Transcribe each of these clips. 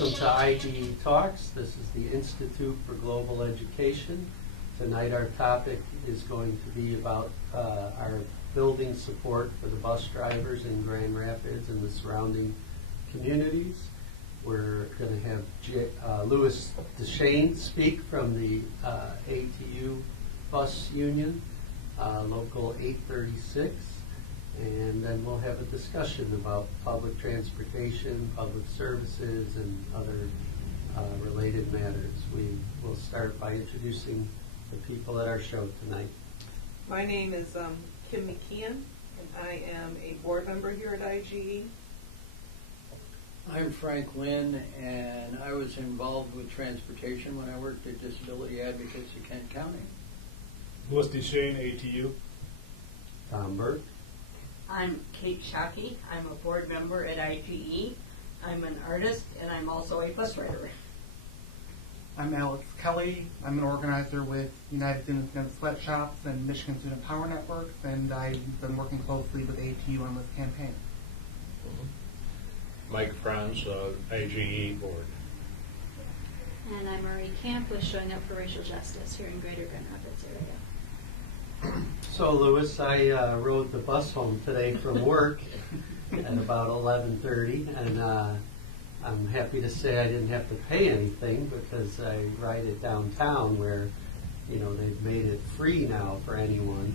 Welcome to ID Talks. This is the Institute for Global Education. Tonight our topic is going to be about our building support for the bus drivers in Grand Rapids and the surrounding communities. We're going to have Louis DeShane speak from the ATU Bus Union, Local 836. And then we'll have a discussion about public transportation, public services, and other related matters. We will start by introducing the people at our show tonight. My name is Kim McKeon, and I am a board member here at IGE. I'm Frank Lynn, and I was involved with transportation when I worked at Disability Advocacy Kent County. Louis DeShane, ATU. Tom Burke. I'm Kate Shockey. I'm a board member at IGE. I'm an artist, and I'm also a bus rider. I'm Alex Kelly. I'm an organizer with United Students Against Sweatshops and Michigan Student Power Networks, and I've been working closely with ATU on this campaign. Mike Franz, IGE board. And I'm Marie Camp with Showing Up for Racial Justice here in Greater Grand Rapids area. So, Louis, I rode the bus home today from work at about 11:30, and I'm happy to say I didn't have to pay anything because I ride it downtown where, you know, they've made it free now for anyone.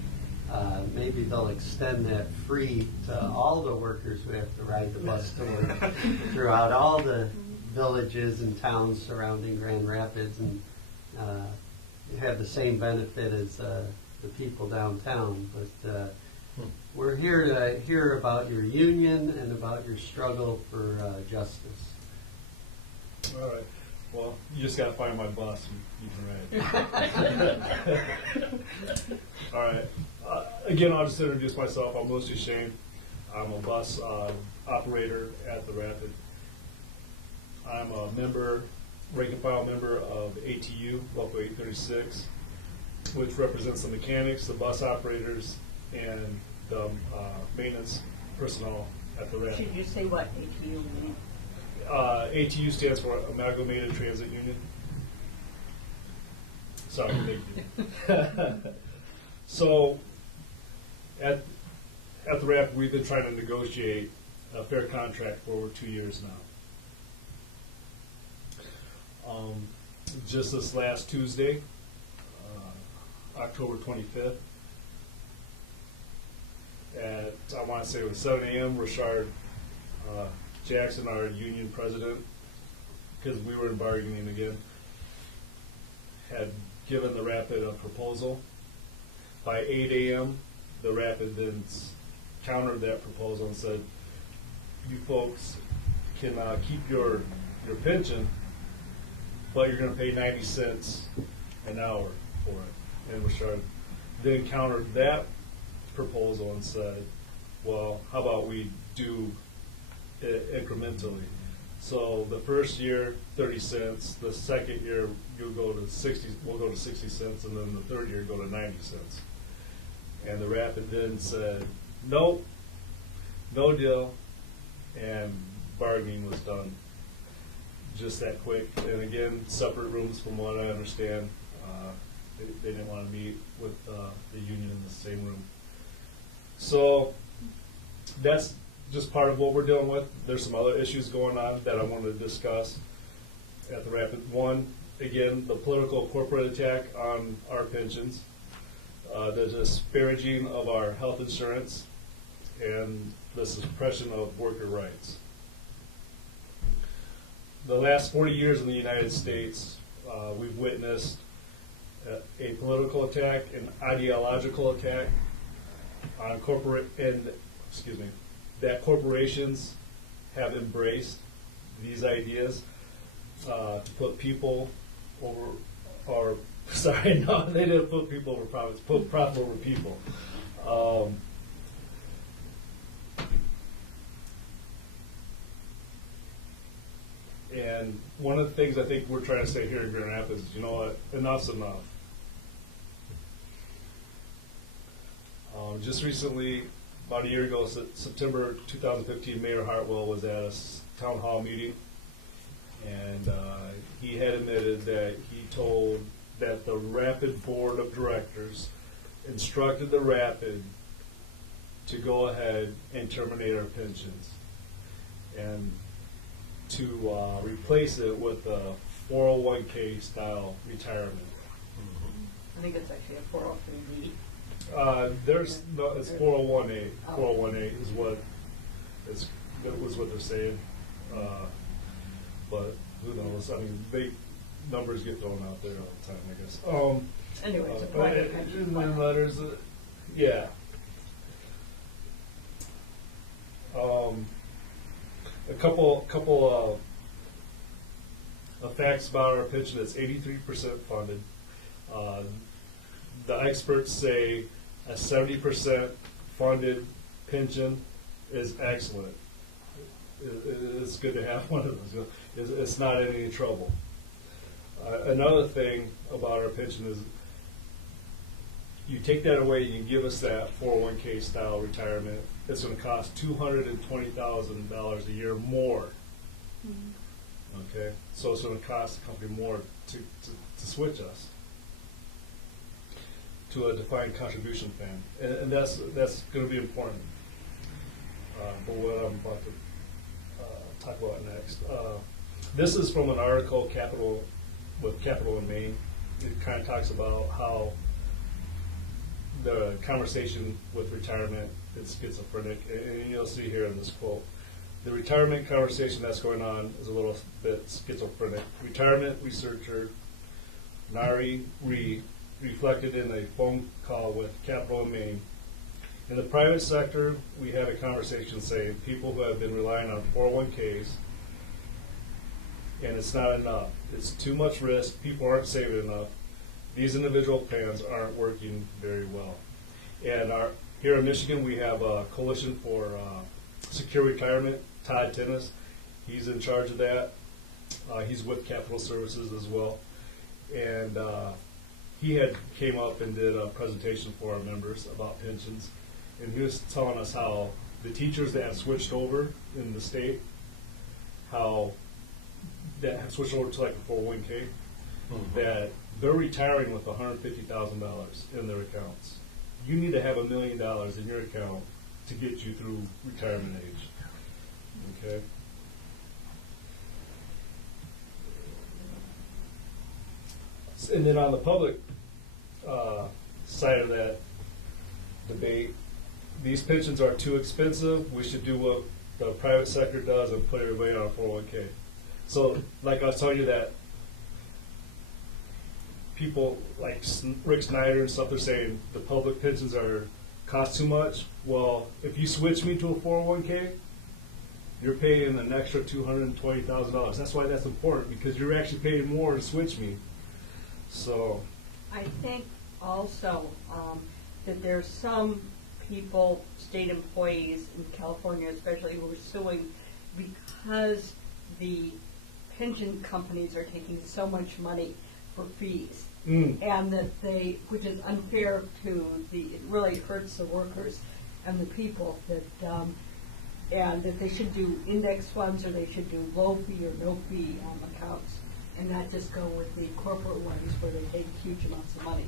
Maybe they'll extend that free to all the workers who have to ride the bus to work throughout all the villages and towns surrounding Grand Rapids, and have the same benefit as the people downtown. But we're here to hear about your union and about your struggle for justice. All right. Well, you just got to find my bus and you can ride. All right. Again, I'll just introduce myself. I'm Louis DeShane. I'm a bus operator at the Rapid. I'm a member, rank and file member of ATU, Local 836, which represents the mechanics, the bus operators, and the maintenance personnel at the Rapid. Should you say what ATU means? ATU stands for Amalgamated Transit Union. Sorry, thank you. So, at the Rapid, we've been trying to negotiate a fair contract for over 2 years now. Just this last Tuesday, October 25th, at, I want to say it was 7 a.m., Rashard Jackson, our union president, because we were in bargaining again, had given the Rapid a proposal. By 8 a.m., the Rapid then countered that proposal and said, you folks can keep your pension, but you're going to pay 90 cents an hour for it. And Rashard then countered that proposal and said, well, how about we do it incrementally? So the first year, 30 cents. The second year, we'll go to 60 cents, and then the third year, go to 90 cents. And the Rapid then said, nope, no deal, and bargaining was done just that quick. And again, separate rooms from what I understand. They didn't want to meet with the union in the same room. So that's just part of what we're dealing with. There's some other issues going on that I wanted to discuss at the Rapid. One, again, the political corporate attack on our pensions, the disparaging of our health insurance, and the suppression of worker rights. The last 40 years in the United States, we've witnessed a political attack, an ideological attack on that corporations have embraced these ideas to put people over, or sorry, no, they didn't put people over profits, put profit over people. And one of the things I think we're trying to say here in Grand Rapids is, you know what, enough's enough. Just recently, about a year ago, September 2015, Mayor Hartwell was at a town hall meeting, And he had admitted that he told that the Rapid Board of Directors instructed the Rapid to go ahead and terminate our pensions and to replace it with a 401k style retirement. I think it's actually a 403B. There's no, it's 401A. 401A is what that was what they're saying. But who knows? I mean, numbers get thrown out there all the time, I guess. Anyway, it's a But private pension in plan. the letters, yeah. A couple of facts about our pension. It's 83% funded. The experts say a 70% funded pension is excellent. It's good to have one of those. It's not in any trouble. Another thing about our pension is you take that away and you give us that 401k style retirement, it's going to cost $220,000 a year more. Okay, so it's going to cost the company more to switch us to a defined contribution plan, and that's going to be important. But what I'm about to talk about next, this is from an article with Capital in Maine. It kind of talks about how the conversation with retirement is schizophrenic, and you'll see here in this quote, the retirement conversation that's going on is a little bit schizophrenic. Retirement researcher Nari Reed reflected in a phone call with Capital in Maine. In the private sector, we had a conversation saying people who have been relying on 401ks, and it's not enough. It's too much risk. People aren't saving enough. These individual plans aren't working very well. And here in Michigan, we have a coalition for secure retirement. Todd Tennis, he's in charge of that. He's with Capital Services as well. And he came up and did a presentation for our members about pensions. And he was telling us how the teachers that have switched over in the state, how that have switched over to like a 401k, that they're retiring with $150,000 in their accounts. You need to have $1 million in your account to get you through retirement age. Okay. And then on the public side of that debate, these pensions are too expensive. We should do what the private sector does and put everybody on a 401k. So, like I was telling you that people like Rick Snyder and stuff, they're saying the public pensions cost too much. Well, if you switch me to a 401k, you're paying an extra $220,000. That's why that's important, because you're actually paying more to switch me. So I think also that there's some people, state employees in California especially, who are suing because the pension companies are taking so much money for fees. And that which is unfair to it really hurts the workers and the people, and that they should do index funds or they should do low fee or no fee accounts, and not just go with the corporate ones where they take huge amounts of money.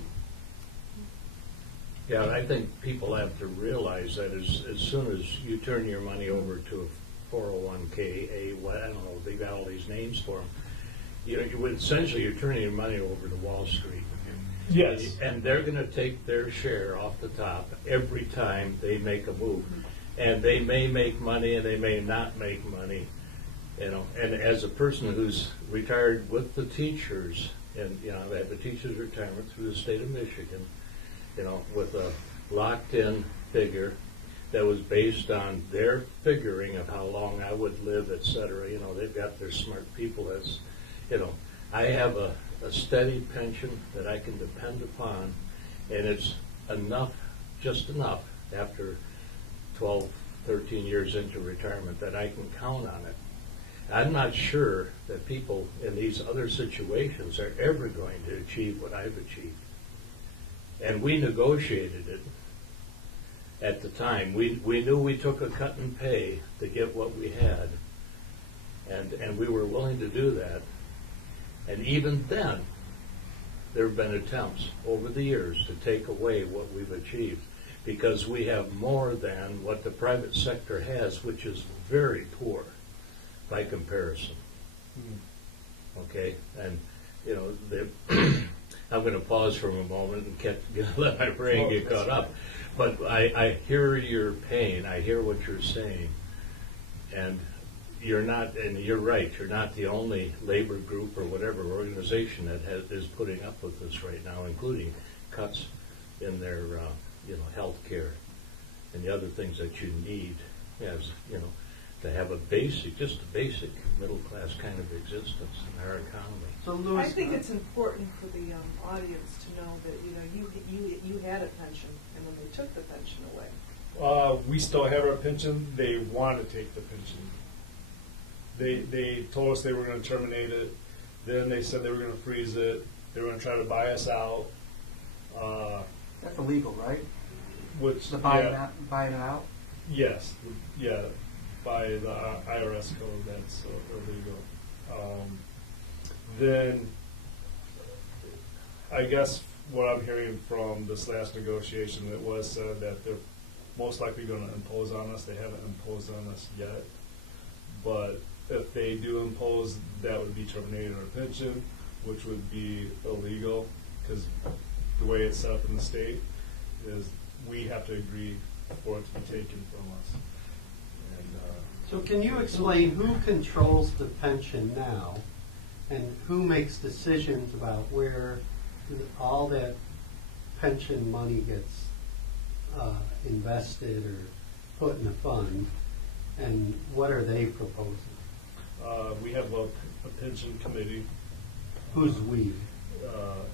Yeah, and I think people have to realize that as soon as you turn your money over to a 401k, I don't know, they got all these names for them. Essentially you're turning your money over to Wall Street. yes, And they're going to take their share off the top every time they make a move. And they may make money and they may not make money. And as a person who's retired with the teachers, and I have a teacher's retirement through the state of Michigan, with a locked-in figure that was based on their figuring of how long I would live, et cetera. They've got their smart people. I have a steady pension that I can depend upon, and it's enough, just enough, after 12, 13 years into retirement that I can count on it. I'm not sure that people in these other situations are ever going to achieve what I've achieved. And we negotiated it at the time. We knew we took a cut in pay to get what we had. And we were willing to do that. And even then, there have been attempts over the years to take away what we've achieved, because we have more than what the private sector has, which is very poor by comparison. Okay, and you know, I'm going to pause for a moment and let my brain get caught up. But I hear your pain. I hear what you're saying, and you're not. And you're right. You're not the only labor group or whatever organization that is putting up with this right now, including cuts in their health care and the other things that you need as to have a basic middle class kind of existence in our economy. So Louis, I think it's important for the audience to know that you had a pension, and when they took the pension away. We still have our pension. They want to take the pension. They told us they were going to terminate it. Then they said they were going to freeze it. They were going to try to buy us out. That's illegal, right? Which The buying it out? Yes, yeah, by the IRS code, that's illegal. Then, I guess what I'm hearing from this last negotiation, it was said that they're most likely going to impose on us. They haven't imposed on us yet, but if they do impose, that would be terminating our pension, which would be illegal, because the way it's set up in the state is we have to agree for it to be taken from us. And, so can you explain who controls the pension now, and who makes decisions about where all that pension money gets invested or put in a fund, and what are they proposing? we have a pension committee. Who's we?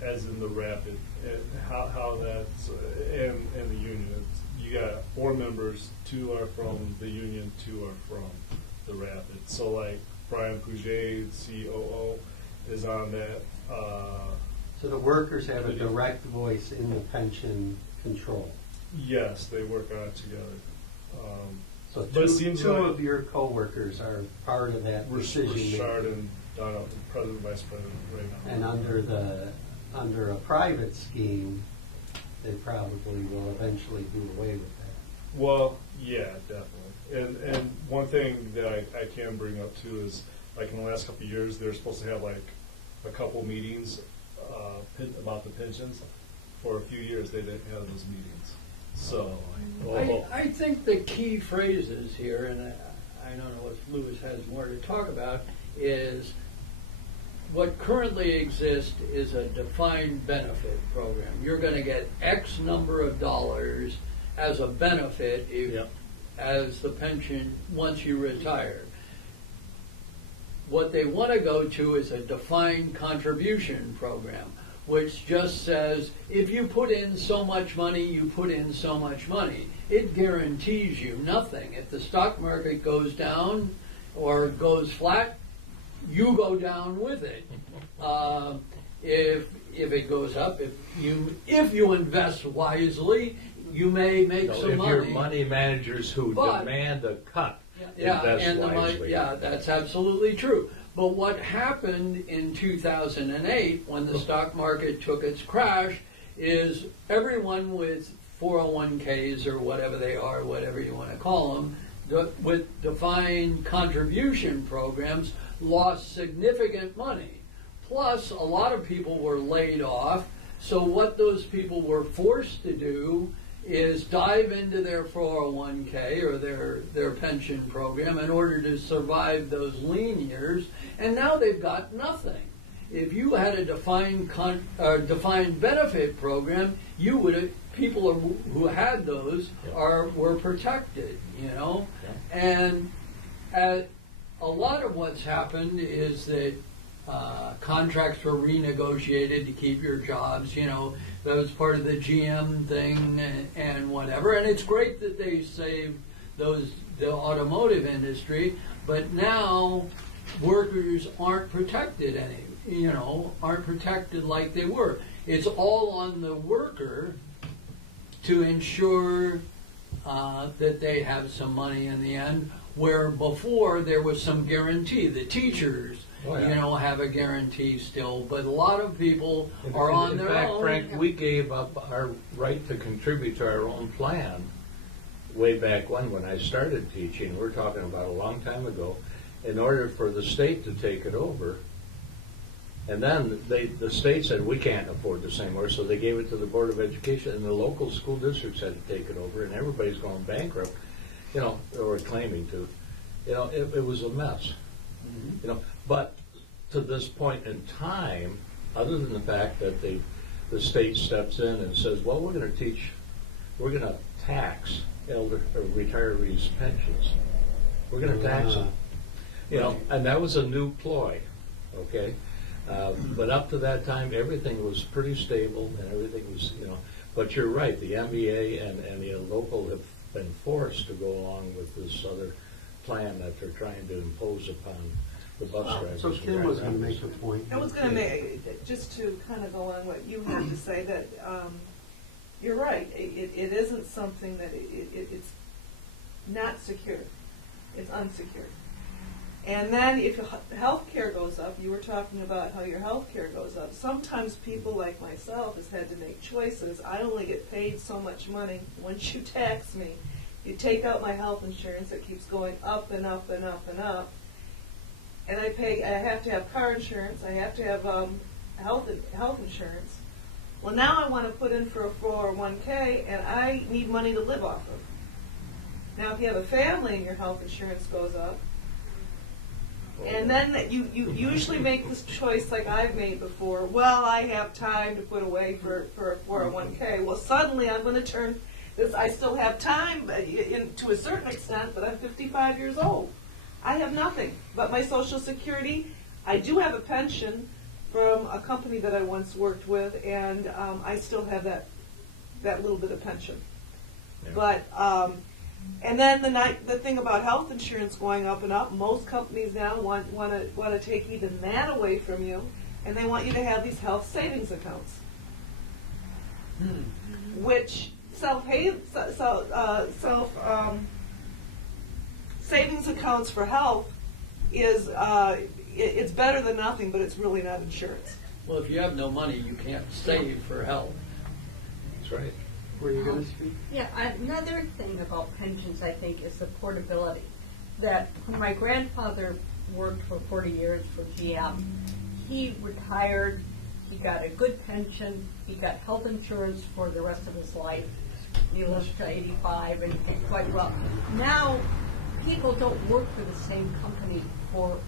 As in the rapid, and how that's, and the union. You got 4 members, 2 are from the union, 2 are from the rapid. So like Brian Pouget, COO, is on that. So the workers have a direct voice in the pension control. Yes, they work on it together. So but it seems two like of your coworkers are part of that decision making. Richard and Donna, president, vice president, right now. And under a private scheme, they probably will eventually do away with that. Well, yeah, definitely. And one thing that I can bring up too is, like, in the last couple of years, they're supposed to have like a couple meetings about the pensions. For a few years, they didn't have those meetings. So, I think the key phrases here, and I don't know if Lewis has more to talk about, is what currently exists is a defined benefit program. You're going to get X number of dollars as a benefit as the pension once you retire. What they want to go to is a defined contribution program, which just says, if you put in so much money, you put in so much money. It guarantees you nothing. If the stock market goes down or goes flat, you go down with it. If it goes up, if you invest wisely, you may make some money. If you're money managers who demand a cut, invest wisely. That's absolutely true. But what happened in 2008 when the stock market took its crash is everyone with 401ks or whatever they are, whatever you want to call them, with defined contribution programs, lost significant money. Plus, a lot of people were laid off. So what those people were forced to do is dive into their 401k or their pension program in order to survive those lean years, and now they've got nothing. If you had a defined benefit program, you would people who had those were protected, you know. And a lot of what's happened is that contracts were renegotiated to keep your jobs, you know. That was part of the GM thing and whatever. And it's great that they saved the automotive industry, but now workers aren't protected aren't protected like they were. It's all on the worker to ensure that they have some money in the end, Where before there was some guarantee. The teachers, Oh, yeah. you know, have a guarantee still, but a lot of people are on their In fact, own. Frank, we gave up our right to contribute to our own plan way back when I started teaching. We're talking about a long time ago, in order for the state to take it over. And then the state said, we can't afford this anymore, so they gave it to the Board of Education, and the local school districts had to take it over, and everybody's going bankrupt, you know, or claiming to. You know, it was a mess. You know, but to this point in time, other than the fact that the state steps in and says, well, we're going to tax retirees' pensions. We're going to tax them. You know, and that was a new ploy, okay? But up to that time, everything was pretty stable and everything was, you know, but you're right, the MBA and the local have been forced to go along with this other plan that they're trying to impose upon the bus drivers. So Kim was going to make a point. I was going to make, just to kind of go on what you had to say, that you're right. It isn't something that it's not secure. It's unsecured. And then if health care goes up, you were talking about how your health care goes up. Sometimes people like myself has had to make choices. I only get paid so much money. Once you tax me, you take out my health insurance, it keeps going up and up and up and up. And I have to have car insurance, I have to have health insurance. Well, now I want to put in for a 401k, and I need money to live off of. Now, if you have a family and your health insurance goes up, and then you usually make this choice like I've made before, well, I have time to put away for a 401k. Well, suddenly I'm going to turn this, I still have time to a certain extent, but I'm 55 years old. I have nothing but my Social Security. I do have a pension from a company that I once worked with, and I still have that little bit of pension. Yeah. But and then the thing about health insurance going up and up, most companies now want to take even that away from you, and they want you to have these health savings accounts, which savings accounts for health is it's better than nothing, but it's really not insurance. Well, if you have no money, you can't save for health. That's right. Were you going to speak? Yeah, another thing about pensions, I think, is the portability. That when my grandfather worked for 40 years for GM, he retired, he got a good pension, he got health insurance for the rest of his life. He lived to 85 and did quite well. Now, people don't work for the same company for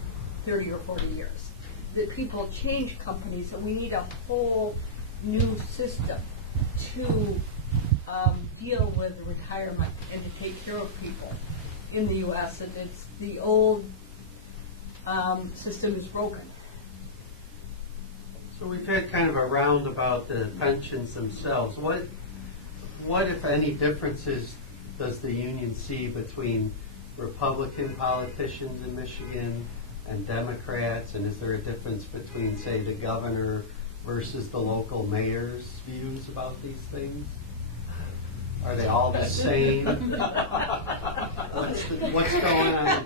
30 or 40 years. The people change companies, so we need a whole new system to deal with retirement and to take care of people in the U.S. And it's the old system is broken. So we've had kind of a round about the pensions themselves. What, if any, differences does the union see between Republican politicians in Michigan and Democrats? And is there a difference between, say, the governor versus the local mayor's views about these things? Are they all the same? What's going on?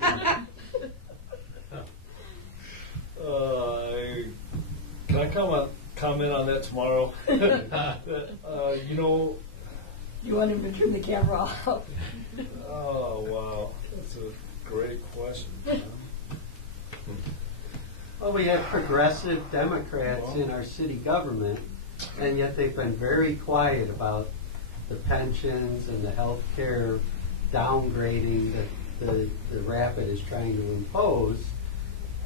Can I comment on that tomorrow? You know. You want him to turn the camera off? Oh wow, that's a great question. Well, we have progressive Democrats in our city government, and yet they've been very quiet about the pensions and the health care downgrading that the Rapid is trying to impose.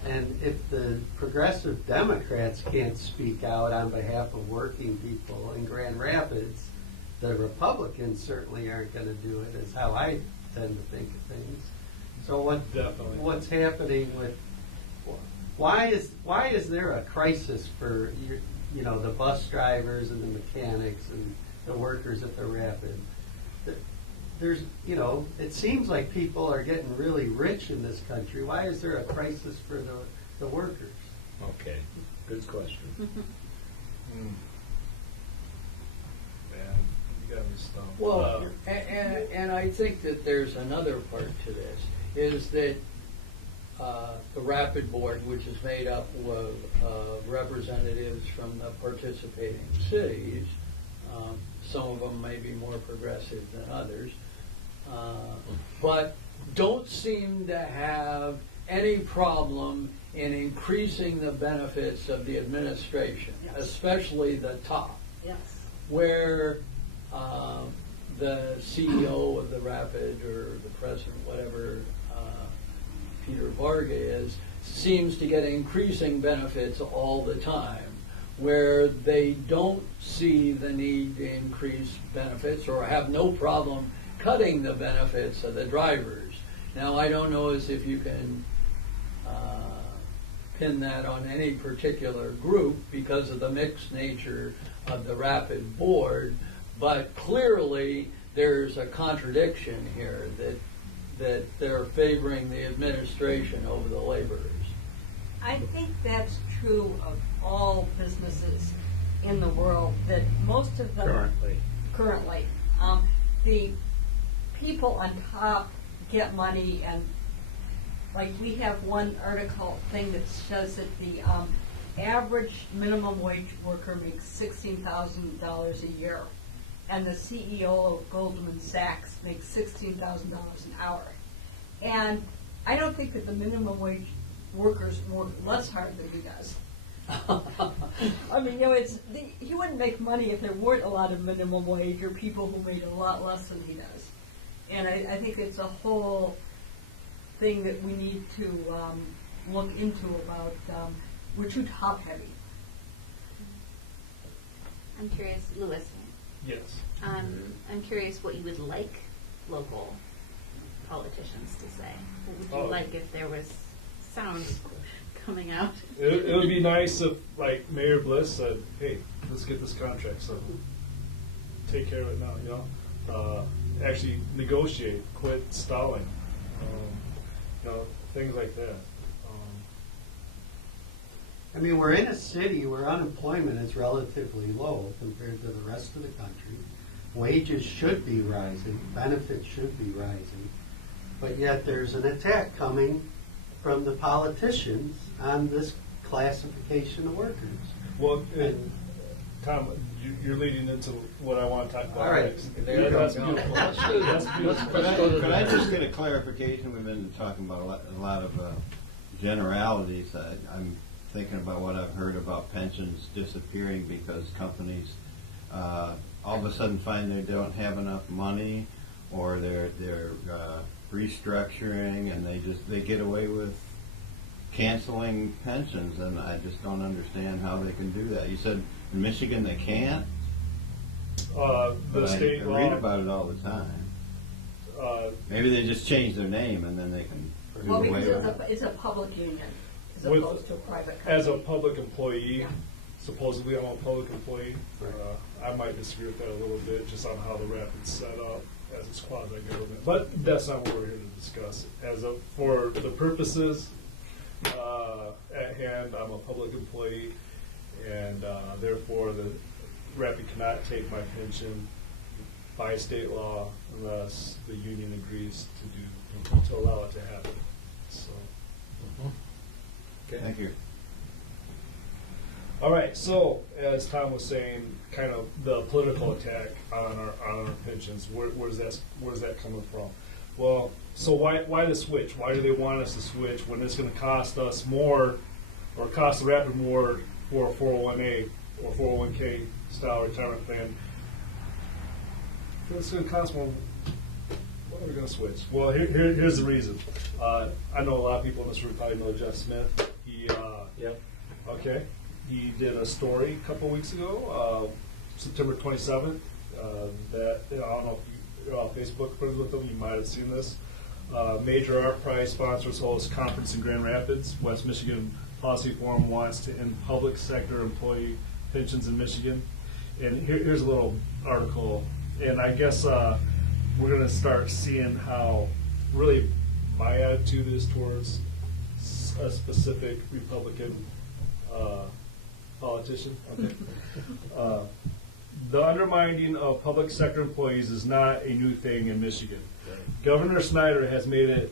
And if the progressive Democrats can't speak out on behalf of working people in Grand Rapids, the Republicans certainly aren't going to do it, is how I tend to think of things. So what's happening with, why is there a crisis for the bus drivers and the mechanics and the workers at the Rapid? There's, it seems like people are getting really rich in this country. Why is there a crisis for the workers? Okay, good question. Man, you got me stumped. Well, and I think that there's another part to this. is that the Rapid Board, which is made up of representatives from the participating cities, some of them may be more progressive than others, but don't seem to have any problem in increasing the benefits of the administration, Yes. especially the top, Yes. where the CEO of the Rapid or the president, whatever Peter Varga is, seems to get increasing benefits all the time, where they don't see the need to increase benefits or have no problem cutting the benefits of the drivers. Now, I don't know as if you can pin that on any particular group because of the mixed nature of the Rapid Board, but clearly there's a contradiction here that they're favoring the administration over the laborers. I think that's true of all businesses in the world, that most of them currently, the people on top get money, and like we have one article thing that says that the average minimum wage worker makes $16,000 a year, and the CEO of Goldman Sachs makes $16,000 an hour. And I don't think that the minimum wage workers work less hard than he does. I mean, he wouldn't make money if there weren't a lot of minimum wage or people who made a lot less than he does. And I think it's a whole thing that we need to look into about, we're too top heavy. I'm curious, Louis, Yes. I'm curious what you would like local politicians to say. What would you Oh. like if there was sound coming out? It would be nice if, like, Mayor Bliss said, hey, let's get this contract settled. Take care of it now, you know? Actually negotiate, quit stalling. Things like that. I mean, we're in a city where unemployment is relatively low compared to the rest of the country. Wages should be rising, benefits should be rising, but yet there's an attack coming from the politicians on this classification of workers. Well, Tom, you're leading into what I want to talk about All right. next. There you That's go. beautiful. Let's do that. That's beautiful. Could I just get a clarification? We've been talking about a lot of generalities. I'm thinking about what I've heard about pensions disappearing because companies all of a sudden find they don't have enough money, or they're restructuring, and they get away with canceling pensions, and I just don't understand how they can do that. You said in Michigan they can't? The But state I law. read about it all the time. Maybe they just change their name and then they can do Well, away because with it. it's a public union as With- opposed to a private company. As a public employee, Yeah. supposedly I'm a public employee. Right. I might disagree with that a little bit, just on how the Rapid's set up as it's quasi-government. But that's not what we're here to discuss. For the purposes at hand, I'm a public employee, and therefore the Rapid cannot take my pension by state law unless the union agrees to allow it to happen. So. Thank you. All right, so as Tom was saying, kind of the political attack on our pensions. Where's that coming from? Well, so why the switch? Why do they want us to switch when it's going to cost us more, or cost the Rapid more for a 401A or 401K style retirement plan? If it's going to cost more, why are we going to switch? Well, here's the reason. I know a lot of people in this room probably know Jeff Smith. Yep. Okay. He did a story a couple weeks ago, September 27th. That I don't know if you're on Facebook friends with him. You might have seen this. Major Art Prize sponsors host conference in Grand Rapids. West Michigan Policy Forum wants to end public sector employee pensions in Michigan. And here's a little article. And I guess we're going to start seeing how really my attitude is towards a specific Republican politician. Okay. The undermining of public sector employees is not a new thing in Michigan. Governor Snyder has made it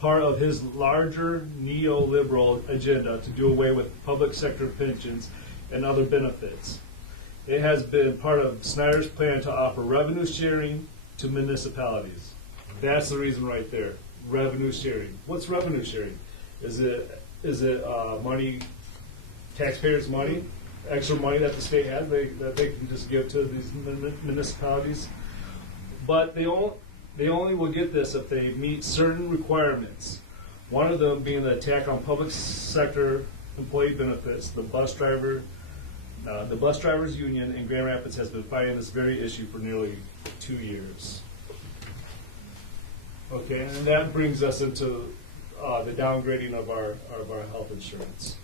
part of his larger neoliberal agenda to do away with public sector pensions and other benefits. It has been part of Snyder's plan to offer revenue sharing to municipalities. That's the reason right there. Revenue sharing. What's revenue sharing? Is it money, taxpayers' money, extra money that the state has that they can just give to these municipalities? But they only will get this if they meet certain requirements. One of them being the attack on public sector employee benefits. The bus drivers union in Grand Rapids has been fighting this very issue for nearly 2 years. Okay, and that brings us into the downgrading of our health insurance.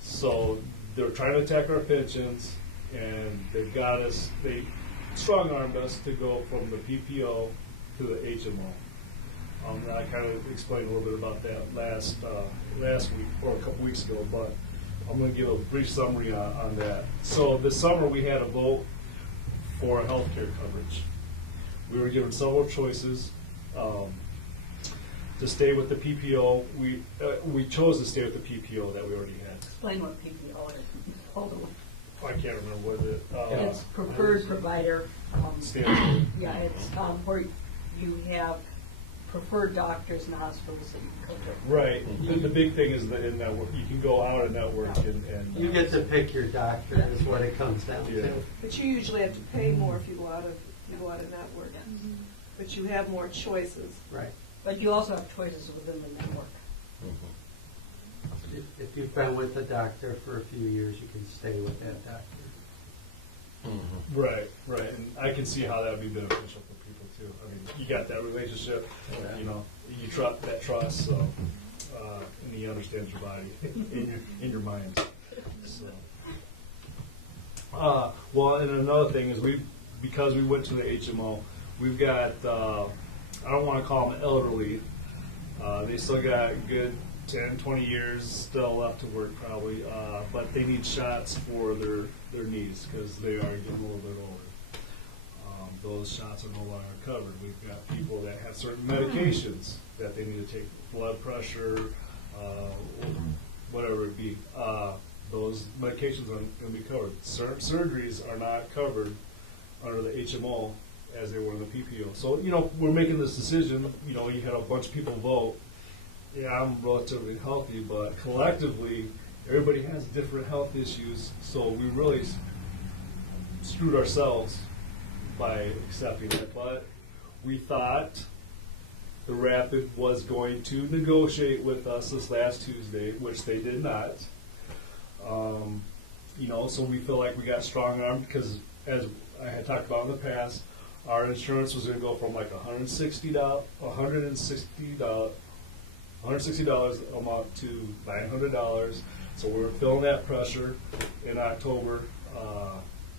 So they're trying to attack our pensions, and they strong-armed us to go from the PPO to the HMO. I kind of explained a little bit about that last week or a couple weeks ago, but I'm going to give a brief summary on that. So this summer we had a vote for health care coverage. We were given several choices to stay with the PPO. We chose to stay with the PPO that we already had. Explain what PPO is. Hold on. I can't remember what it. It's preferred provider. Stands for. Yeah, it's where you have preferred doctors and hospitals that you can go to. Right. The big thing is the in-network. You can go out of network and You get to pick your doctor is what it comes down Yeah. to. But you usually have to pay more if you go out of network. But you have more choices. Right. But you also have choices within the network. If you've been with the doctor for a few years, you can stay with that doctor. Right. And I can see how that would be beneficial for people too. I mean, you got that relationship, you trust that trust, so and he understands your body in your mind. So, well, and another thing is because we went to the HMO, we've got I don't want to call them elderly. They still got good 10, 20 years still left to work probably, but they need shots for their knees because they are getting a little bit older. Those shots are no longer covered. We've got people that have certain medications that they need to take, blood pressure, whatever it be. Those medications are going to be covered. Certain surgeries are not covered under the HMO as they were in the PPO. So, we're making this decision. You had a bunch of people vote. Yeah, I'm relatively healthy, but collectively, everybody has different health issues, so we really screwed ourselves by accepting it. But we thought the Rapid was going to negotiate with us this last Tuesday, which they did not. So we feel like we got strong-armed because, as I had talked about in the past, our insurance was going to go from like $160 a month to $900. So we were feeling that pressure in October.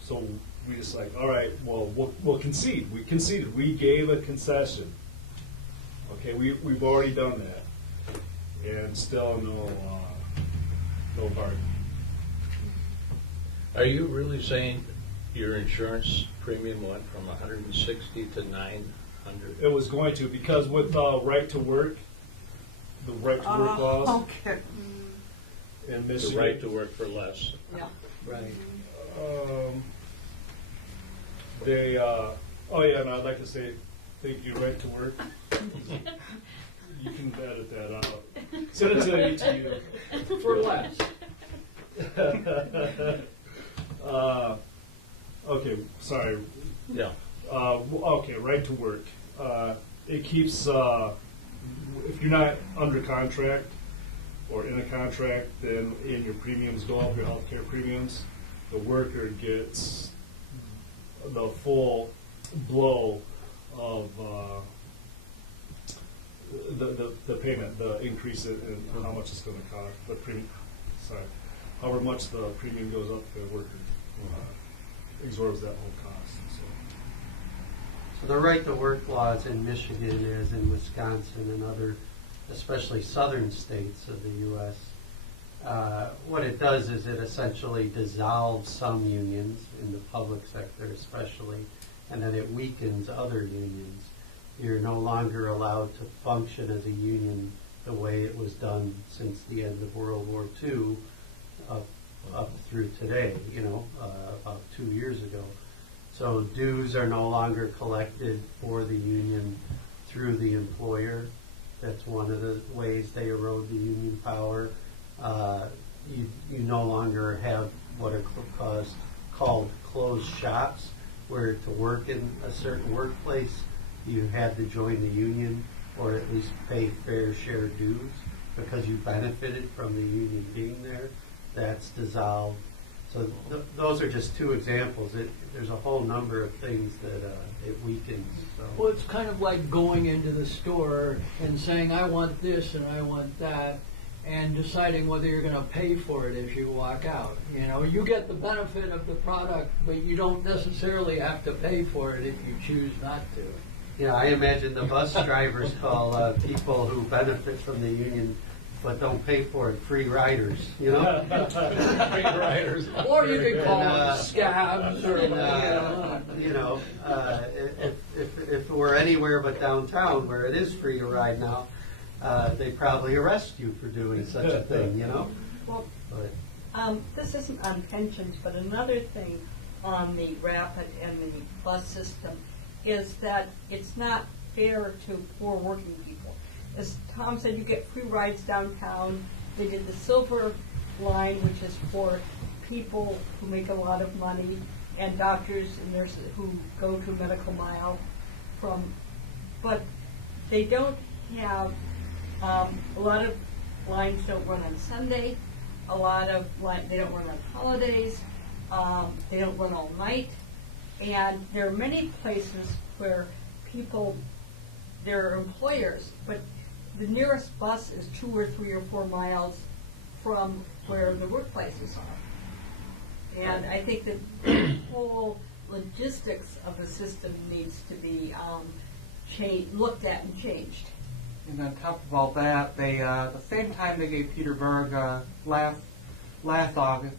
So we just like, all right, well, we'll concede. We conceded. We gave a concession. Okay, we've already done that, and still no bargain. Are you really saying your insurance premium went from $160 to $900? It was going to, because with right to work, the right to work laws Okay. in The Michigan. right to work for less. Yeah. Right. And I'd like to say thank you, right to work. You can edit that out. Send it to ATU. For less. Okay, sorry. Yeah. Okay, right to work. It keeps, if you're not under contract or in a contract, then your premiums go up, your healthcare premiums. The worker gets the full blow of the payment, the increase in how much it's going to cost, the premium. Sorry, however much the premium goes up, the worker absorbs that whole cost. So the right to work laws in Michigan, as in Wisconsin and other, especially southern states of the U.S., what it does is it essentially dissolves some unions in the public sector especially, and then it weakens other unions. you're no longer allowed to function as a union the way it was done since the end of World War II up through today, about 2 years ago. So dues are no longer collected for the union through the employer. That's one of the ways they erode the union power. You no longer have what are called closed shops, where to work in a certain workplace, you had to join the union or at least pay fair share dues because you benefited from the union being there. That's dissolved. So those are just two examples. There's a whole number of things that it weakens. So. Well, it's kind of like going into the store and saying, I want this and I want that, and deciding whether you're going to pay for it as you walk out. You get the benefit of the product, but you don't necessarily have to pay for it if you choose not to. Yeah, I imagine the bus drivers call people who benefit from the union but don't pay for it free riders, Free riders. Or you could call them scabs or if it were anywhere but downtown where it is free to ride now, they'd probably arrest you for doing such a thing, Well, But this isn't on pensions, but another thing on the rapid and the bus system is that it's not fair to poor working people. As Tom said, you get free rides downtown. They did the silver line, which is for people who make a lot of money, and doctors and nurses who go to medical mile but they don't have, a lot of lines don't run on Sunday, they don't run on holidays, they don't run all night, and there are many places where there are employers, but the nearest bus is 2 or 3 or 4 miles from where the workplaces are. And I think that the whole logistics of the system needs to be looked at and changed. And on top of all that, they the same time they gave Peter Berg last August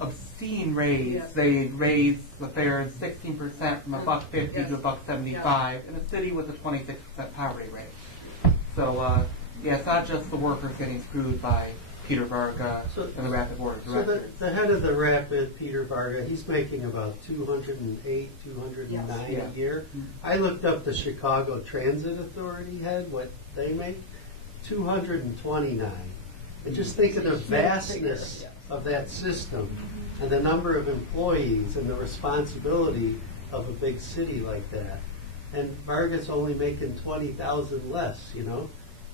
obscene raise. Yes. They raised the fares 16% from $1.50 Yes. to $1.75 in a city with a 26% poverty rate. So it's not just the workers getting screwed by Peter Berg and the Rapid Board of So Directors. the head of the Rapid, Peter Varga, he's making about 208, 209 Yes. a year. Mhm. I looked up the Chicago Transit Authority head, what they make, 229. And just think of the vastness of that system and the number of employees and the responsibility of a big city like that. And Varga's only making 20,000 less,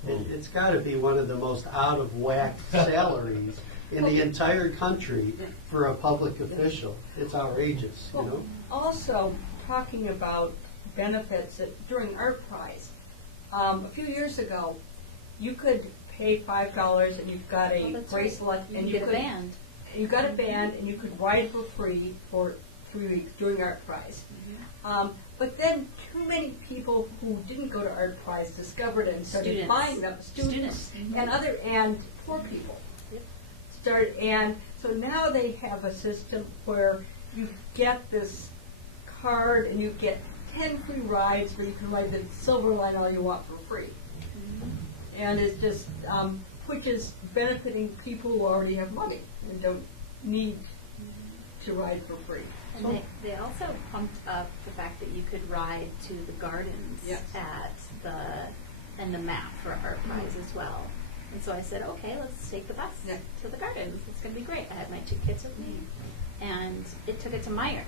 It's got to be one of the most out of whack salaries in the entire country for a public official. It's outrageous, Well, also, talking about benefits during Art Prize, a few years ago, you could pay $5 and you've got a bracelet, and you get a could band. You got a band, and you could ride for free for 3 weeks during Art Prize. But then too many people who didn't go to Art Prize discovered it and started Students. buying them. Students and poor people. Yep. And so now they have a system where you get this card and you get 10 free rides where you can ride the Silver Line all you want for free. And it's just, which is benefiting people who already have money and don't need to ride for free. And they also pumped up the fact that you could ride to the gardens Yes. and the map for Art Prize as well. And so I said, okay, let's take the bus Yeah. to the gardens. It's going to be great. I had my 2 kids with me. And it took it to Meyer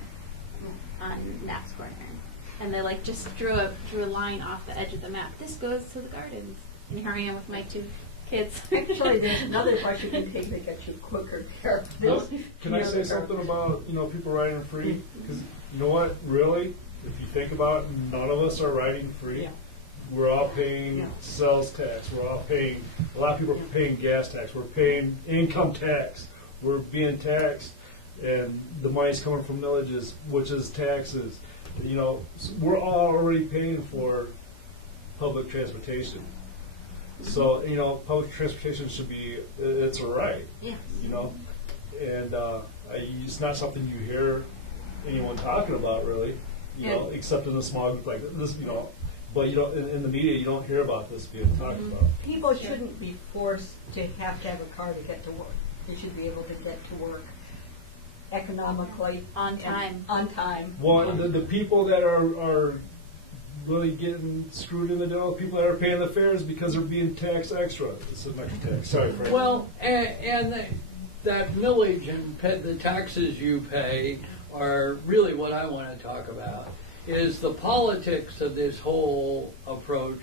on Knapp's Corner. And they just drew a line off the edge of the map. This goes to the gardens. And here I am with my 2 kids. Actually, there's another bus you can take that gets you quicker there. Can I say something about people riding free? Because you know what, really, if you think about it, none of us are riding free. Yeah. We're all paying sales tax. We're all paying. A lot of people are paying gas tax. We're paying income tax. We're being taxed, and the money's coming from villages, which is taxes. We're all already paying for public transportation. So, public transportation should be, it's a right, Yes. and it's not something you hear anyone talking about really, And- except in the small group like this, But you don't, in the media, you don't hear about this being talked about. People shouldn't be forced to have a car to get to work. They should be able to get to work economically. On and time. On time. Well, the people that are really getting screwed in the dough, people that are paying the fares because they're being taxed extra. It's an extra tax. Sorry, Frank. Well, and that millage and the taxes you pay are really what I want to talk about, is the politics of this whole approach.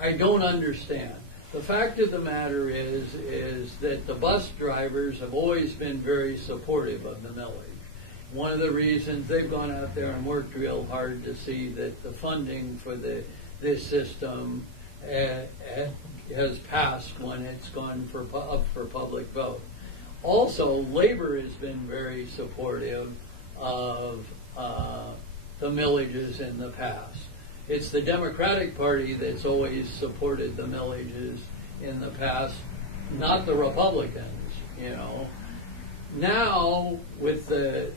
I don't understand. The fact of the matter is that the bus drivers have always been very supportive of the millage. One of the reasons they've gone out there and worked real hard to see that the funding for this system has passed when it's gone up for public vote. Also, labor has been very supportive of the millages in the past. It's the Democratic Party that's always supported the millages in the past, not the Republicans, you know. Now, with the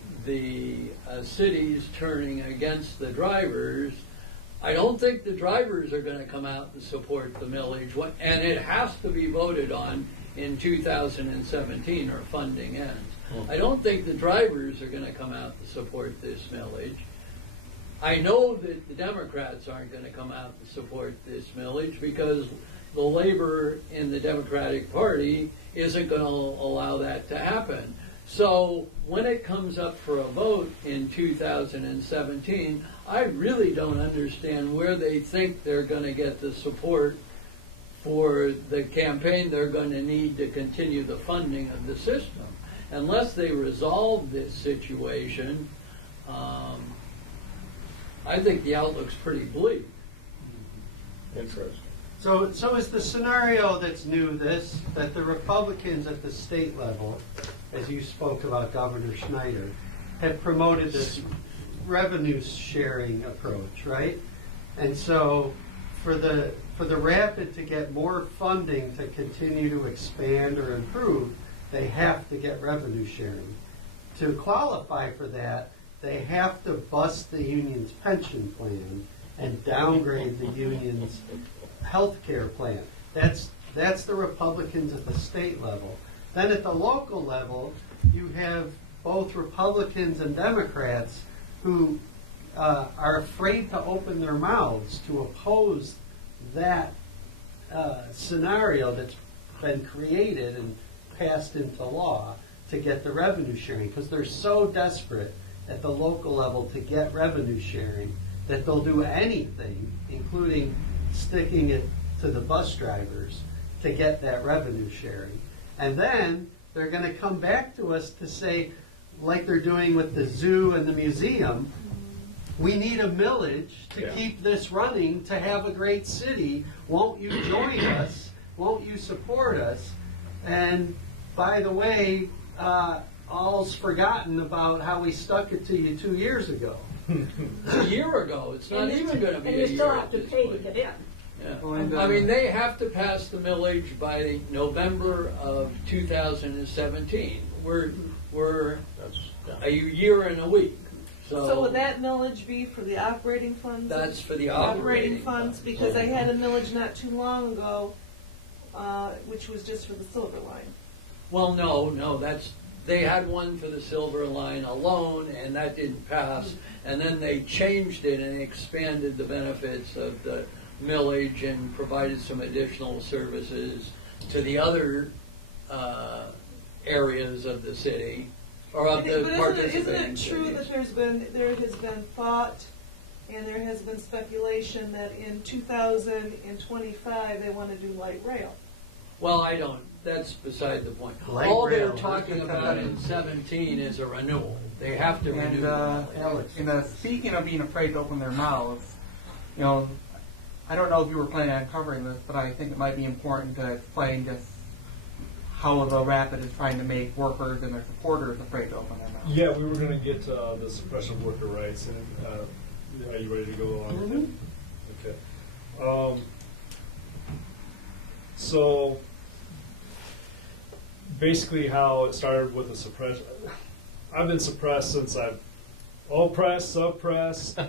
cities turning against the drivers, I don't think the drivers are going to come out and support the millage, and it has to be voted on in 2017 or funding ends. I don't think the drivers are going to come out and support this millage. I know that the Democrats aren't going to come out and support this millage because the labor in the Democratic Party isn't going to allow that to happen. So when it comes up for a vote in 2017, I really don't understand where they think they're going to get the support for the campaign they're going to need to continue the funding of the system. Unless they resolve this situation, I think the outlook's pretty bleak. Interesting. So is the scenario that's new that the Republicans at the state level, as you spoke about Governor Schneider, have promoted this revenue sharing approach, right? And so for the Rapid to get more funding to continue to expand or improve, they have to get revenue sharing. To qualify for that, they have to bust the union's pension plan and downgrade the union's health care plan. That's the Republicans at the state level. Then at the local level, you have both Republicans and Democrats who are afraid to open their mouths to oppose that scenario that's been created and passed into law to get the revenue sharing, because they're so desperate at the local level to get revenue sharing that they'll do anything, including sticking it to the bus drivers, to get that revenue sharing. And then they're going to come back to us to say, like they're doing with the zoo and the museum, we need a millage to keep this running, to have a great city. Won't you join us? Won't you support us? And by the way, all's forgotten about how we stuck it to you 2 years ago. A year ago, it's not even going to be a year. And you still have at to this pay to point. get in. Yeah. Well, and, I mean, they have to pass the millage by November of 2017. We're a year and a week. So would that millage be for the operating funds? That's for the Operating funds, because they had a millage not too long ago, which was just for the Silver Line. Well, no, they had one for the Silver Line alone, and that didn't pass. And then they changed it and expanded the benefits of the millage and provided some additional services to the other areas of the city, or of the participating Isn't it true cities. that there has been thought and there has been speculation that in 2025 they want to do light rail? Well, that's beside the point. Light All they're rail, talking huh? about in 17 is a renewal. They have to renew. And speaking of being afraid to open their mouths, you know, I don't know if you were planning on covering this, but I think it might be important to explain just how the Rapid is trying to make workers and their supporters afraid to open their mouths. Yeah, we were going to get to the suppression of worker rights, and are you ready to go along with it? Okay. So basically how it started with the suppression, I've been suppressed since I've oppressed, suppressed,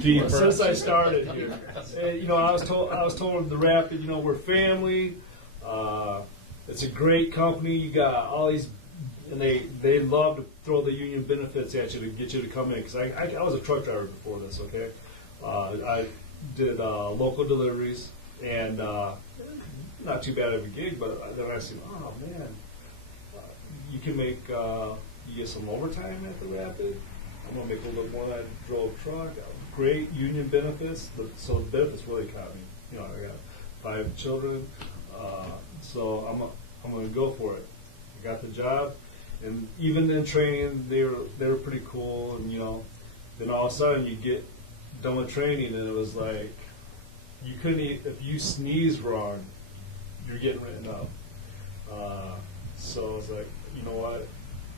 Deep since I started here. And, I was told the Rapid, we're family. It's a great company. You got all these, and they love to throw the union benefits at you to get you to come in. Because I was a truck driver before this. Okay, I did local deliveries and not too bad of a gig. But then I said, oh man, you can make you get some overtime at the Rapid. I'm gonna make a little bit more than I drove truck. Great union benefits. So the benefits really caught me. I got 5 children, so I'm gonna go for it. I got the job, and even in training, they were pretty cool. And then all of a sudden you get done with training, and it was like you couldn't if you sneeze wrong, you're getting written up. So it's like, you know what?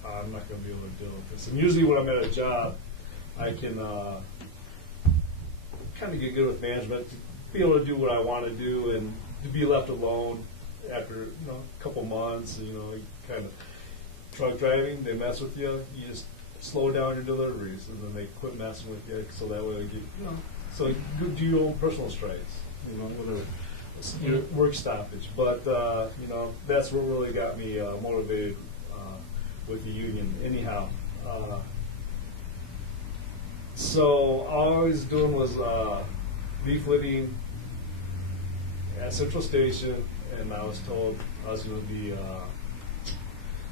I'm not going to be able to deal with this. And usually when I'm at a job, I can kind of get good with management, to be able to do what I want to do, and to be left alone after a couple months. You kind of truck driving, they mess with you. You just slow down your deliveries, and then they quit messing with you. So that way, so you do your own personal strikes, whatever. Your work stoppage. But that's what really got me motivated with the union. Anyhow, so all I was doing was leafleting at Central Station, and I was told I was going to be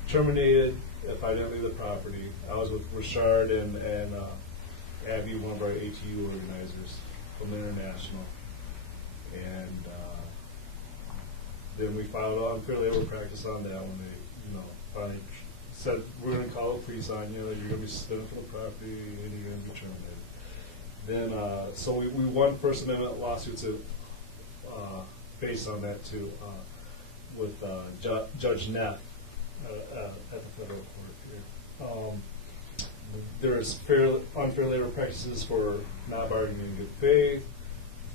terminated if I didn't leave the property. I was with Richard and Abby, one of our ATU organizers from the International, and then we filed unfair labor practice on that when they, finally said, we're going to call the police on you, you're going to be suspended from the property, and you're going to be terminated. Then, so we won First Amendment lawsuits based on that too, with Judge Neff at the federal court here. There's unfair labor practices for not bargaining in good faith,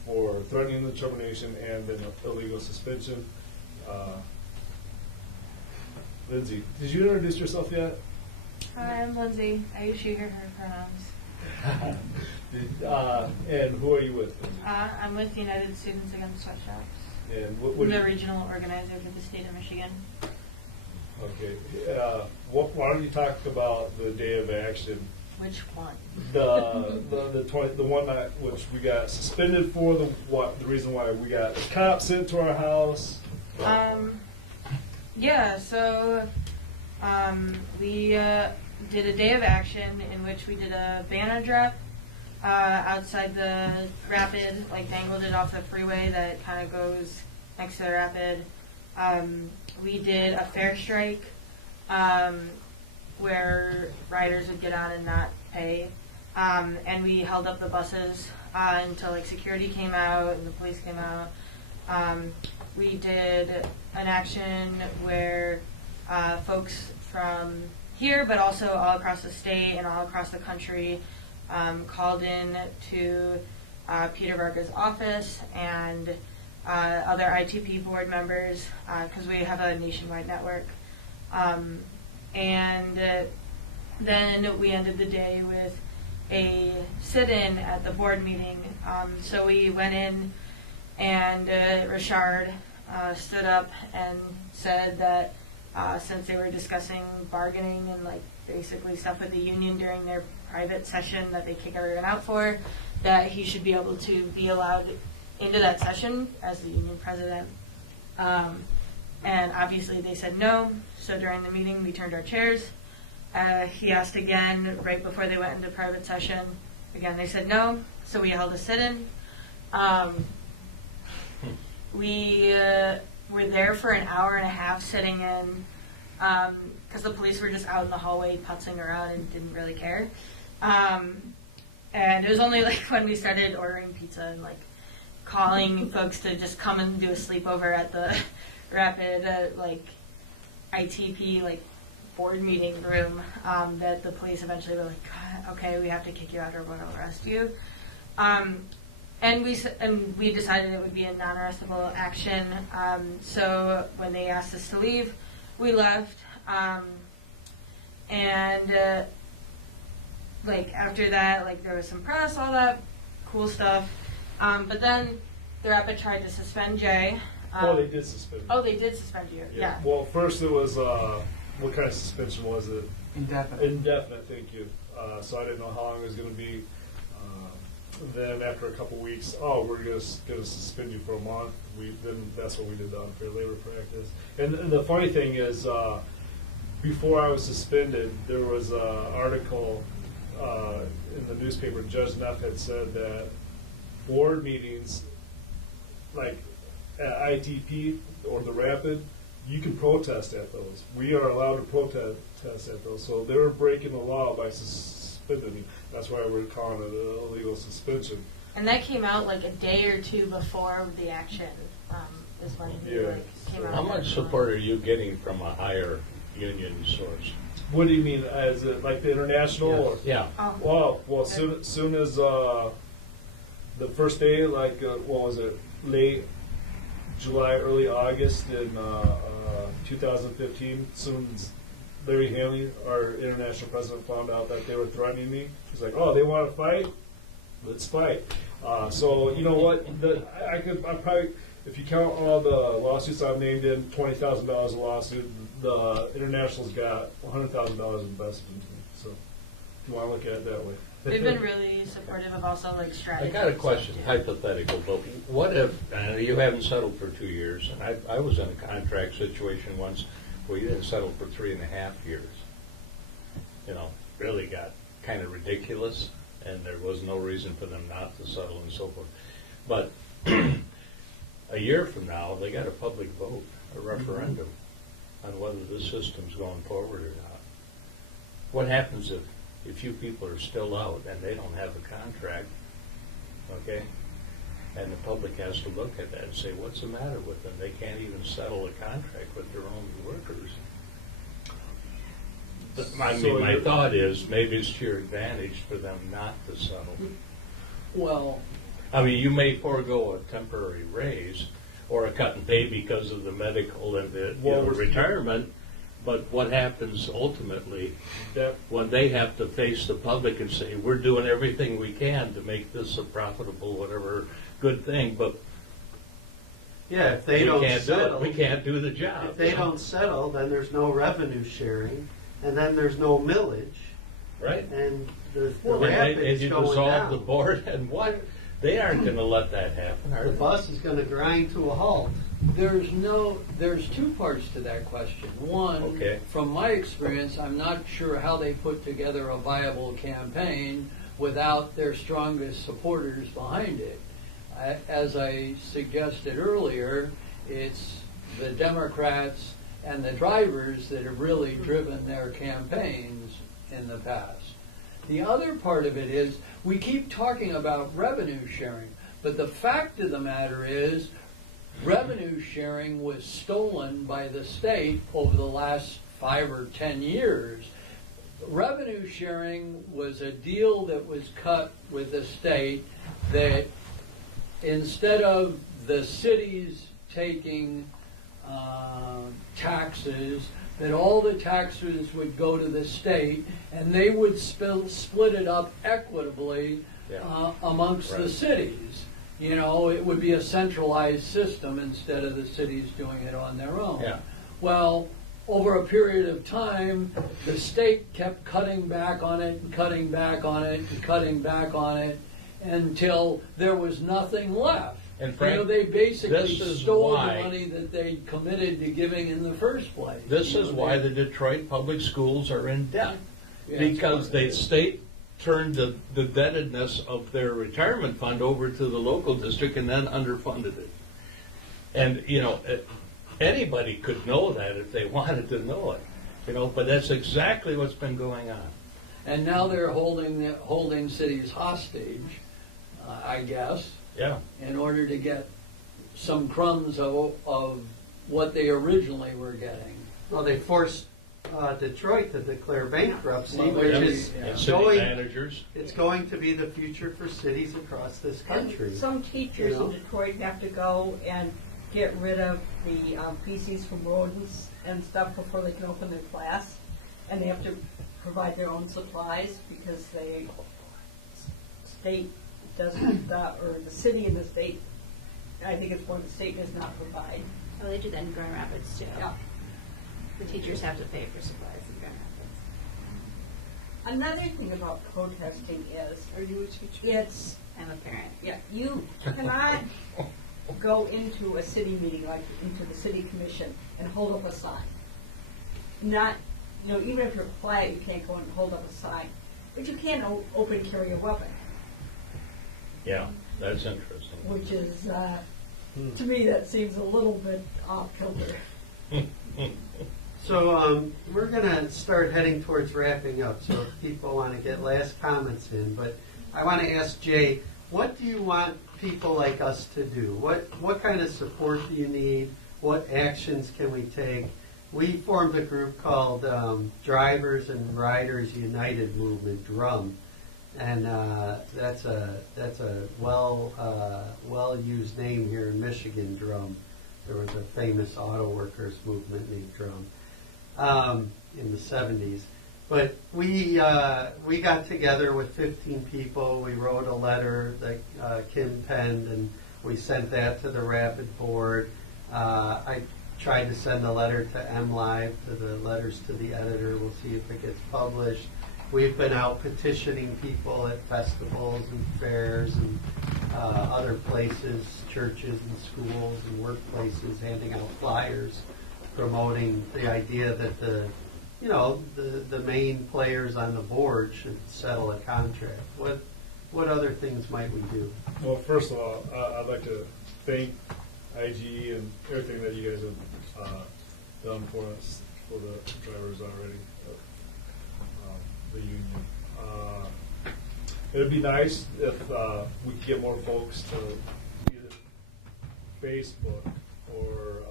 for threatening the termination, and then illegal suspension. Lindsay, did you introduce yourself yet? Hi, I'm Lindsay. I use she, her pronouns. And who are you with? I'm with United Students Against Sweatshops. And I'm the regional organizer for the state of Michigan. Okay. Why don't you talk about the day of action? Which one? The one that which we got suspended for, the reason why we got cops sent to our house. Yeah, so we did a day of action in which we did a banner drop outside the Rapid, dangled it off the freeway that kind of goes next to the Rapid. We did a fare strike where riders would get on and not pay, and we held up the buses until security came out and the police came out. We did an action where folks from here, but also all across the state and all across the country, called in to Peter Varga's office and other ITP board members, because we have a nationwide network. And then we ended the day with a sit-in at the board meeting. So we went in, and Richard stood up and said that since they were discussing bargaining and basically stuff with the union during their private session that they kick everyone out for, that he should be able to be allowed into that session as the union president. And obviously they said no, so during the meeting we turned our chairs. He asked again right before they went into private session. Again, they said no, so we held a sit-in. We were there for an hour and a half sitting in, because the police were just out in the hallway putzing around and didn't really care. And it was only when we started ordering pizza and calling folks to just come and do a sleepover at the Rapid ITP board meeting room that the police eventually were okay, we have to kick you out or we'll arrest you. And we decided it would be a non-arrestable action. So when they asked us to leave, we left. And like after that, like there was some press, all that cool stuff. But then the Rapid tried to suspend Jay. Well, they did suspend. Oh, they did suspend you. Yeah. Well, first it was, what kind of suspension was it? Indefinite. Indefinite, thank you. So I didn't know how long it was going to be. Then after a couple weeks, we're going to suspend you for a month. Then that's when we did the unfair labor practice. And the funny thing is, before I was suspended, there was an article in the newspaper. Judge Neff had said that board meetings, like at ITP or the Rapid, you can protest at those. We are allowed to protest at those. So they were breaking the law by suspending me. That's why we're calling it an illegal suspension. And that came out like a day or two before the action. Is when it came out. How much support are you getting from a higher union source? What do you mean? As it, like the international? Or? Yeah. Well, soon as the first day, like what was it, late July, early August in 2015, soon as Larry Hanley, our international president, found out that they were threatening me. He's like, "Oh, they want to fight? Let's fight." So you know what? I probably, if you count all the lawsuits I've named in, $20,000 a lawsuit. The international's got $100,000 invested into me. So if you want to look at it that way. They've been really supportive of also like I strategy. got a question, hypothetical, but what if, you haven't settled for 2 years, and I was in a contract situation once where you didn't settle for 3.5 years. You know, really got kind of ridiculous, and there was no reason for them not to settle and so forth. But a year from now, they got a public vote, a referendum, on whether this system's going forward or not. What happens if you people are still out and they don't have a contract, okay? And the public has to look at that and say, what's the matter with them? They can't even settle a contract with their own workers. I mean, my thought is maybe it's to your advantage for them not to settle. Well, I mean, you may forego a temporary raise or a cut in pay because of the medical and the retirement, but what happens ultimately when they have to face the public and say, we're doing everything we can to make this a profitable, whatever, good thing, but if they don't settle, we can't do the job. If they don't settle, then there's no revenue sharing, and then there's no millage, right? And the And Rapid's you going dissolve down. the board, and what? They aren't going to let that happen, are The they? bus is going to grind to a halt. there's two parts to that question. One, Okay. from my experience, I'm not sure how they put together a viable campaign without their strongest supporters behind it. As I suggested earlier, it's the Democrats and the drivers that have really driven their campaigns in the past. The other part of it is we keep talking about revenue sharing, but the fact of the matter is revenue sharing was stolen by the state over the last 5 or 10 years. Revenue sharing was a deal that was cut with the state that instead of the cities taking taxes, that all the taxes would go to the state and they would split it up equitably amongst the cities. You know, it would be a centralized system instead of the cities doing it on their own. Yeah. Well, over a period of time, the state kept cutting back on it and cutting back on it and cutting back on it until there was nothing left. And Frank, they basically this is stole why- the money that they committed to giving in the first place. This is why the Detroit public schools are in debt. Yeah, Because that's why. the state turned the indebtedness of their retirement fund over to the local district and then underfunded it. And, anybody could know that if they wanted to know it, but that's exactly what's been going on. And now they're holding cities hostage, I guess, Yeah. in order to get some crumbs of what they originally were getting. Well, they forced Detroit to declare bankruptcy, Well, which yeah. is And city going. managers. It's going to be the future for cities across this country. And some teachers You know? in Detroit have to go and get rid of the feces from rodents and stuff before they can open their class, and they have to provide their own supplies because they state doesn't, or the city and the state, I think it's more the state does not provide. Oh, they do that in Grand Rapids too. Yeah. The teachers have to pay for supplies in Grand Rapids. Another thing about protesting is, Are you a teacher? it's, I'm a parent. yeah, you cannot go into a city meeting, like into the city commission, and hold up a sign. Not, even if you're quiet, you can't go and hold up a sign. But you can open carry a weapon, Yeah, that's interesting. which is, to me, that seems a little bit off kilter. So we're going to start heading towards wrapping up. So if people want to get last comments in, but I want to ask Jay, what do you want people like us to do? What kind of support do you need? What actions can we take? We formed a group called Drivers and Riders United Movement, DRUM, and that's a well used name here in Michigan, DRUM. There was a famous auto workers movement named DRUM in the 70s. But we got together with 15 people. We wrote a letter that Kim penned, and we sent that to the Rapid Board. I tried to send a letter to MLive, to the letters to the editor. We'll see if it gets published. We've been out petitioning people at festivals and fairs and other places, churches and schools and workplaces, handing out flyers, promoting the idea that the main players on the board should settle a contract. What other things might we do? Well, first of all, I'd like to thank IG and everything that you guys have done for us, for the drivers already, the union. It'd be nice if we could get more folks to either Facebook or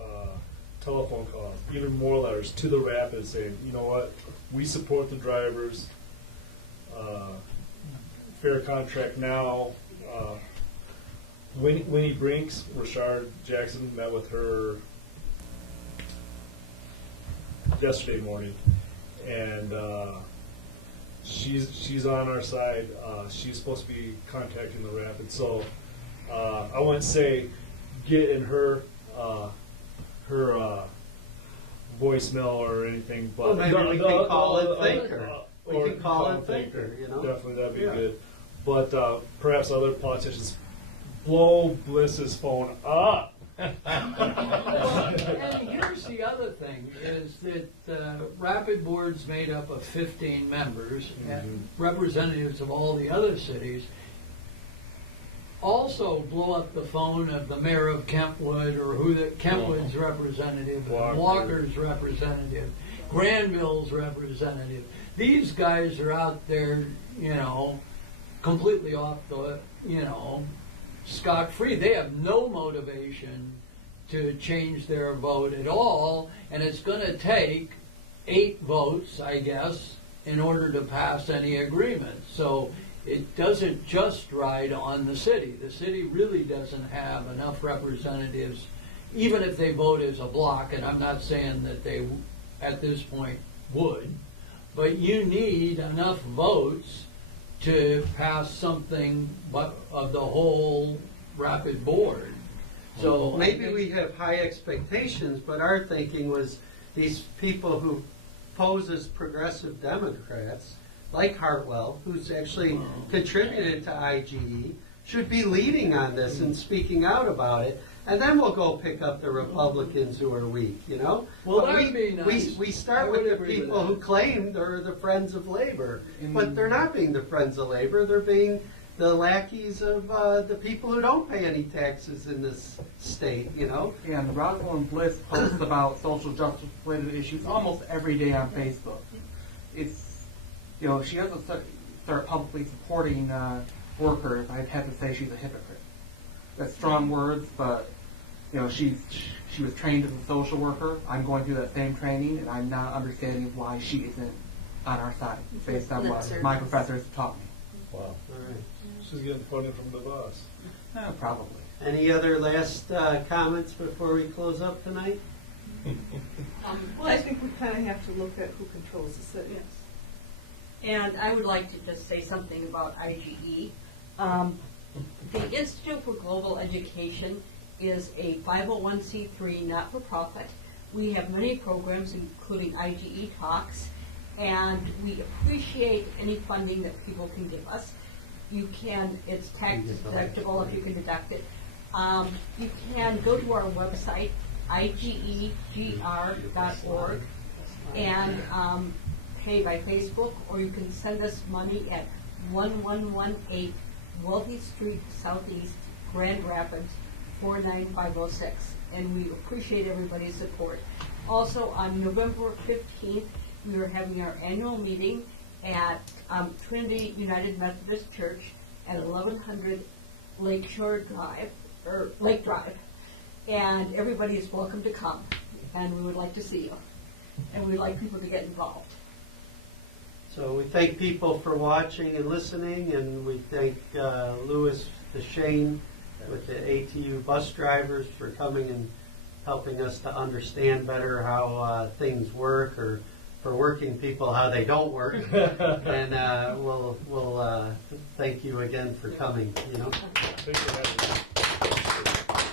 telephone calls, even more letters to the Rapids saying, you know what, we support the drivers, fair contract now. Winnie Brinks, Rashard Jackson, met with her yesterday morning, and she's on our side. She's supposed to be contacting the Rapids, so I wouldn't say get in her voicemail or anything, but Well, maybe we can call and thank her. We or can call and thank her, Definitely, that'd be Yeah. good. But perhaps other politicians blow Bliss's phone up. And here's the other thing, is that Rapid Board's made up of 15 members and representatives of all the other cities. Also blow up the phone of the mayor of Kentwood, or who the Kentwood's representative, and Walker's representative, Granville's representative. These guys are out there, completely off the, scot-free. They have no motivation to change their vote at all, and it's going to take 8 votes, I guess, in order to pass any agreement. So it doesn't just ride on the city. The city really doesn't have enough representatives, even if they vote as a block, and I'm not saying that they, at this point, would, but you need enough votes to pass something of the whole Rapid Board. So Maybe we have high expectations, but our thinking was these people who pose as progressive Democrats, like Hartwell, who's actually contributed to IGE, should be leading on this and speaking out about it. And then we'll go pick up the Republicans who are weak, Well, But that'd be nice. We start I with would the agree with people that. who claim they're the friends of labor. But they're not being the friends of labor. They're being the lackeys of the people who don't pay any taxes in this state, And Rosalind Bliss posts about social justice related issues almost every day on Facebook. It's, she doesn't start publicly supporting workers. I'd have to say she's a hypocrite. That's strong words, but she was trained as a social worker. I'm going through that same training, and I'm not understanding why she isn't on our side based on Lip what service. my professors taught me. Wow. All right. She's getting funding from the boss. Probably. Any other last comments before we close up tonight? Well, I think we kind of have to look at who controls the city. And I would like to just say something about IGE. The Institute for Global Education is a 501c3 not-for-profit. We have many programs, including IGE Talks, and we appreciate any funding that people can give us. You can, it's tax deductible if you can deduct it. You can go to our website, igegr.org, and pay by Facebook, or you can send us money at 1118 Wealthy Street Southeast, Grand Rapids, 49506. And we appreciate everybody's support. Also, on November 15th, we are having our annual meeting at Trinity United Methodist Church at 1100 Lakeshore Drive, or Lake Drive. And everybody is welcome to come, and we would like to see you. And we'd like people to get involved. So we thank people for watching and listening, and we thank Louis DeShane with the ATU bus drivers for coming and helping us to understand better how things work, or for working people how they don't work. And we'll thank you again for coming. You know. Thank you for having me.